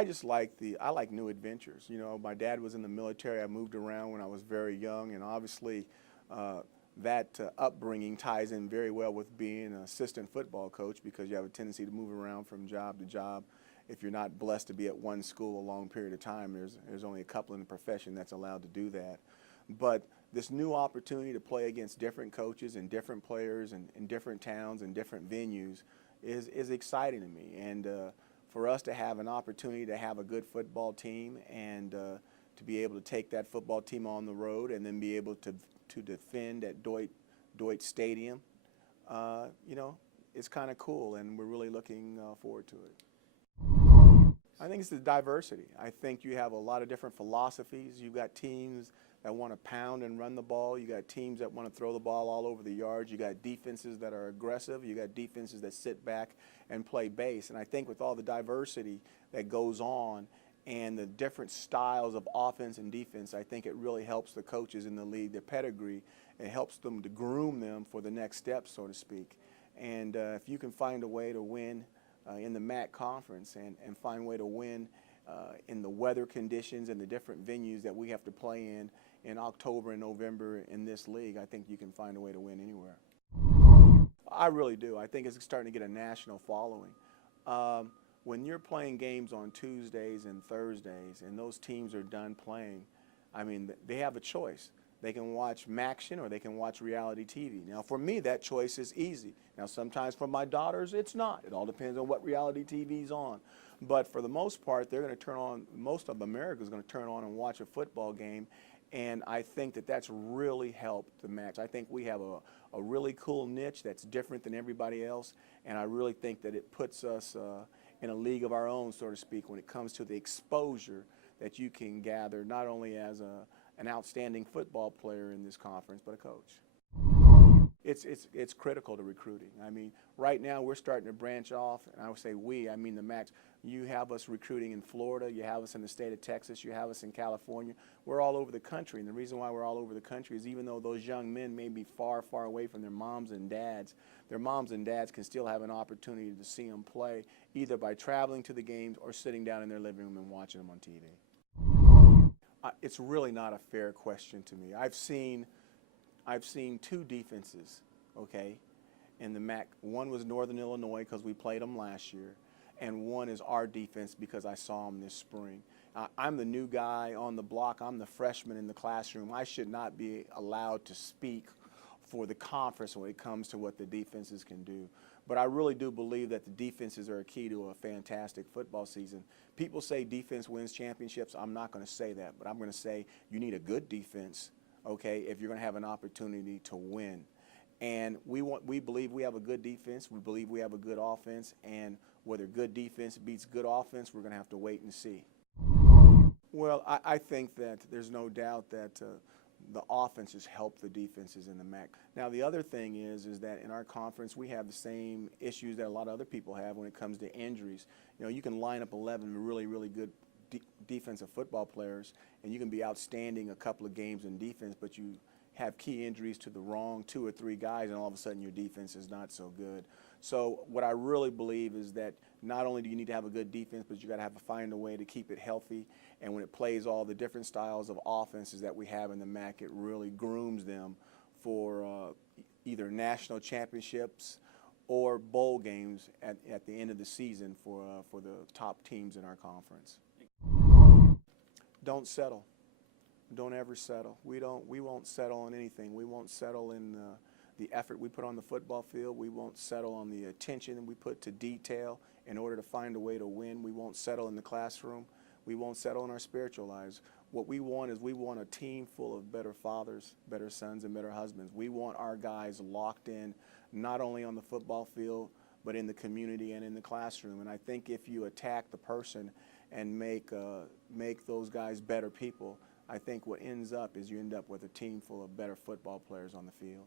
I just like I like new adventures. You know, my dad was in the military. I moved around when I was very young, and obviously that upbringing ties in very well with being an assistant football coach, because you have a tendency to move around from job to job. If you're not blessed to be at one school a long period of time, there's only a couple in the profession that's allowed to do that. But this new opportunity to play against different coaches and different players and in different towns and different venues is exciting to me. And for us to have an opportunity to have a good football team and to be able to take that football team on the road and then be able to defend at Deutsch Stadium, you know, it's kind of cool, and we're really looking forward to it. I think it's the diversity. I think you have a lot of different philosophies. You've got teams that want to pound and run the ball. You got teams that want to throw the ball all over the yards. You got defenses that are aggressive. You got defenses that sit back and play base. And I think with all the diversity that goes on and the different styles of offense and defense, I think it really helps the coaches in the league, their pedigree. It helps them to groom them for the next step, so to speak. And if you can find a way to win in the MAC conference and find a way to win in the weather conditions and the different venues that we have to play in October and November in this league, I think you can find a way to win anywhere. I really do. I think it's starting to get a national following. When you're playing games on Tuesdays and Thursdays and those teams are done playing, I mean, they have a choice. They can watch Maction or they can watch reality TV. Now, for me, that choice is easy. Now, sometimes for my daughters, it's not. It all depends on what reality TV's on. But for the most part, they're going to turn on, most of America is going to turn on and watch a football game. And I think that that's really helped the MAC. I think we have a really cool niche that's different than everybody else. And I really think that it puts us in a league of our own, so to speak, when it comes to the exposure that you can gather, not only as an outstanding football player in this conference, but a coach. It's critical to recruiting. I mean, right now we're starting to branch off, and I would say we, I mean the MAC. You have us recruiting in Florida, you have us in the state of Texas, you have us in California. We're all over the country, and the reason why we're all over the country is even though those young men may be far, far away from their moms and dads can still have an opportunity to see them play, either by traveling to the games or sitting down in their living room and watching them on TV. It's really not a fair question to me. I've seen two defenses, okay, in the MAC. One was Northern Illinois because we played them last year, and one is our defense because I saw them this spring. I'm the new guy on the block. I'm the freshman in the classroom. I should not be allowed to speak for the conference when it comes to what the defenses can do. But I really do believe that the defenses are a key to a fantastic football season. People say defense wins championships. I'm not going to say that, but I'm going to say you need a good defense, okay, if you're going to have an opportunity to win. And we believe we have a good defense. We believe we have a good offense. And whether good defense beats good offense, we're going to have to wait and see. Well, I think that there's no doubt that the offenses help the defenses in the MAC. Now, the other thing is that in our conference, we have the same issues that a lot of other people have when it comes to injuries. You know, you can line up 11 really, really good defensive football players, and you can be outstanding a couple of games in defense, but you have key injuries to the wrong 2 or 3 guys, and all of a sudden your defense is not so good. So what I really believe is that not only do you need to have a good defense, but you got to have to find a way to keep it healthy. And when it plays all the different styles of offenses that we have in the MAC, it really grooms them for either national championships or bowl games at the end of the season for the top teams in our conference. Don't settle. Don't ever settle. We won't settle on anything. We won't settle in the effort we put on the football field. We won't settle on the attention we put to detail in order to find a way to win. We won't settle in the classroom. We won't settle in our spiritual lives. What we want is we want a team full of better fathers, better sons, and better husbands. We want our guys locked in, not only on the football field, but in the community and in the classroom. And I think if you attack the person and make those guys better people, I think what ends up is you end up with a team full of better football players on the field.